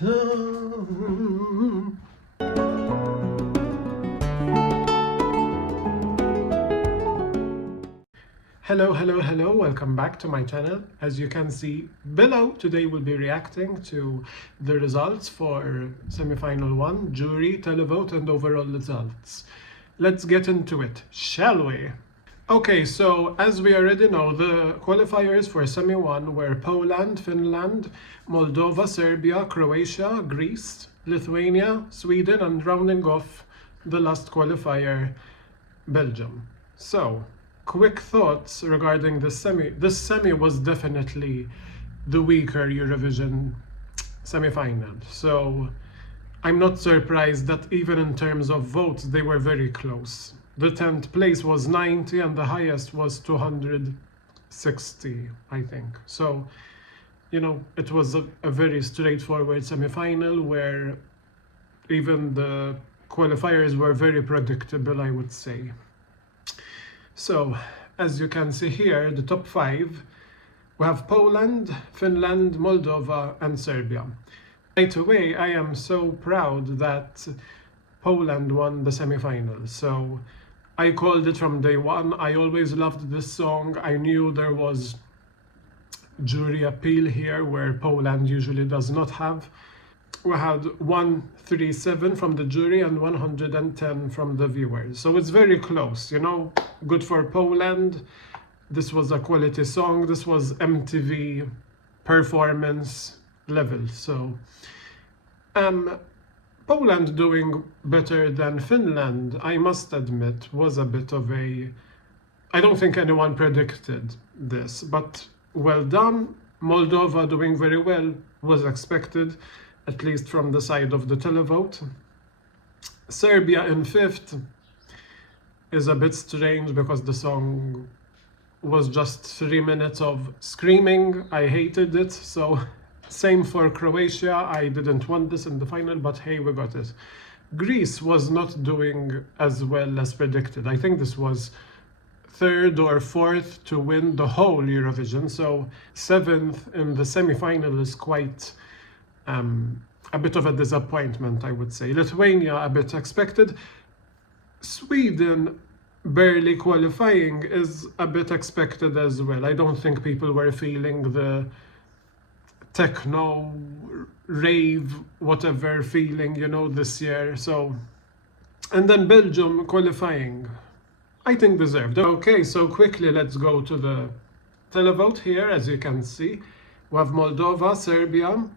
Hello, hello, hello, welcome back to my channel. As you can see below, today we'll be reacting to the results for semi-final 1, jury, televote, and overall results. Let's get into it, shall we? Okay, so as we already know, the qualifiers for semi-1 were Poland, Finland, Moldova, Serbia, Croatia, Greece, Lithuania, Sweden, and rounding off the last qualifier, Belgium. So, quick thoughts regarding the semi. This semi was definitely the weaker Eurovision semi-final. So I'm not surprised that even in terms of votes, they were very close. The 10th place was 90 and the highest was 260, I think. So, you know, it was a very straightforward semi-final where even the qualifiers were very predictable, I would say. So, as you can see here, the top 5, we have Poland, Finland, Moldova, and Serbia. Right away, I am so proud that Poland won the semi-final. So, I called it from day one. I always loved this song. I knew there was jury appeal here, where Poland usually does not have. We had 137 from the jury and 110 from the viewers. So it's very close, you know, good for Poland. This was a quality song. This was MTV performance level. So Poland doing better than Finland, I must admit, was a bit of a... I don't think anyone predicted this, but well done. Moldova doing very well, was expected, at least from the side of the televote. Serbia in 5th is a bit strange because the song was just 3 minutes of screaming. I hated it. So same for Croatia. I didn't want this in the final, but hey, we got it. Greece was not doing as well as predicted. I think this was 3rd or 4th to win the whole Eurovision. So 7th in the semi-final is quite a bit of a disappointment, I would say. Lithuania, a bit expected. Sweden barely qualifying is a bit expected as well. I don't think people were feeling the techno, rave, whatever feeling, you know, this year. So, and then Belgium qualifying, I think deserved. Okay, so quickly let's go to the televote here. As you can see, we have Moldova, Serbia,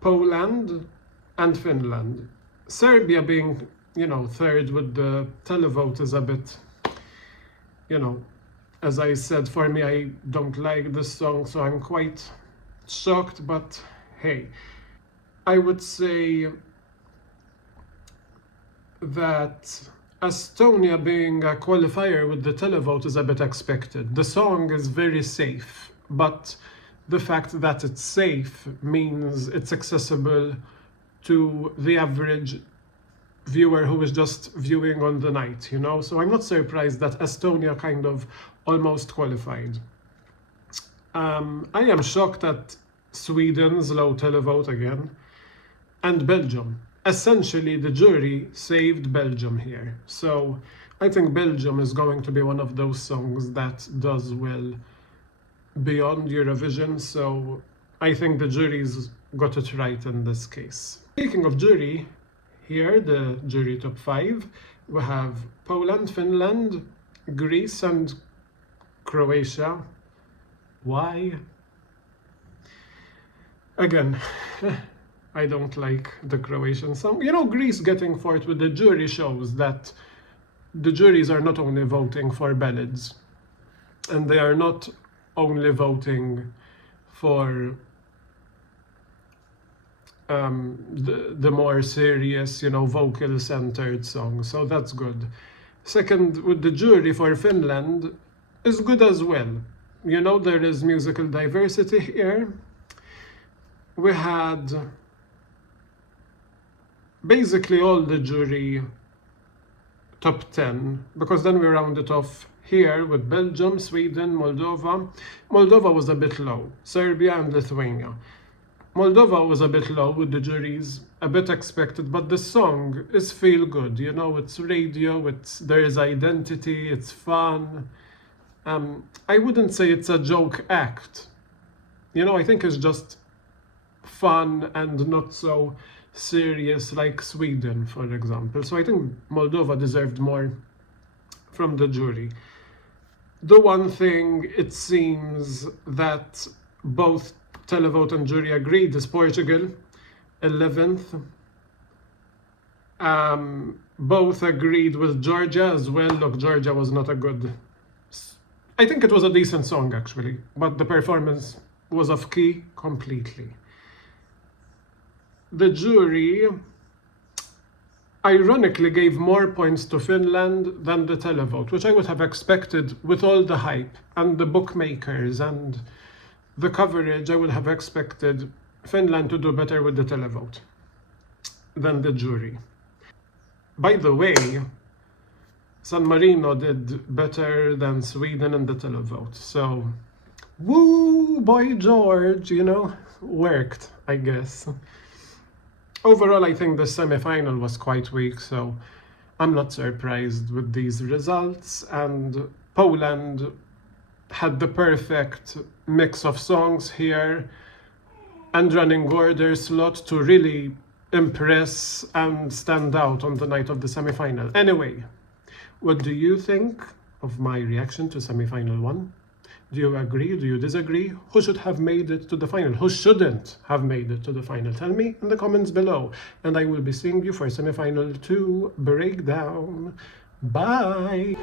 Poland, and Finland. Serbia being, you know, 3rd with the televote is a bit, you know, as I said, for me, I don't like this song, so I'm quite shocked, but hey, I would say that Estonia being a qualifier with the televote is a bit expected. The song is very safe, but the fact that it's safe means it's accessible to the average viewer who is just viewing on the night, you know? So I'm not surprised that Estonia kind of almost qualified. I am shocked at Sweden's low televote again, and Belgium. Essentially, the jury saved Belgium here. So I think Belgium is going to be one of those songs that does well beyond Eurovision, so I think the jury's got it right in this case. Speaking of jury, here the jury top 5, we have Poland, Finland, Greece, and Croatia. Why? Again, I don't like the Croatian song. You know, Greece getting fourth with the jury shows that the juries are not only voting for ballads, and they are not only voting for the more serious, you know, vocal-centered songs, so that's good. Second, with the jury for Finland is good as well. You know, there is musical diversity here. We had basically all the jury top 10, because then we round it off here with Belgium, Sweden, Moldova. Moldova was a bit low, Serbia and Lithuania. Moldova was a bit low with the juries, a bit expected, but the song is feel good. You know, it's radio, there is identity, it's fun. I wouldn't say it's a joke act. You know, I think it's just fun and not so serious like Sweden, for example. So I think Moldova deserved more from the jury. The one thing it seems that both Televote and jury agreed is Portugal, 11th. Both agreed with Georgia as well. Look, Georgia was not a good... I think it was a decent song actually, but the performance was off key completely. The jury ironically gave more points to Finland than the Televote, which I would have expected with all the hype and the bookmakers and the coverage. I would have expected Finland to do better with the Televote than the jury. By the way, San Marino did better than Sweden in the Televote, so woo, boy George, you know, worked, I guess. Overall, I think the semi-final was quite weak, so I'm not surprised with these results. And Poland had the perfect mix of songs here and running order slot to really impress and stand out on the night of the semi-final. Anyway, what do you think of my reaction to semi-final 1? Do you agree? Do you disagree? Who should have made it to the final? Who shouldn't have made it to the final? Tell me in the comments below. And I will be seeing you for semi-final 2 breakdown. Bye!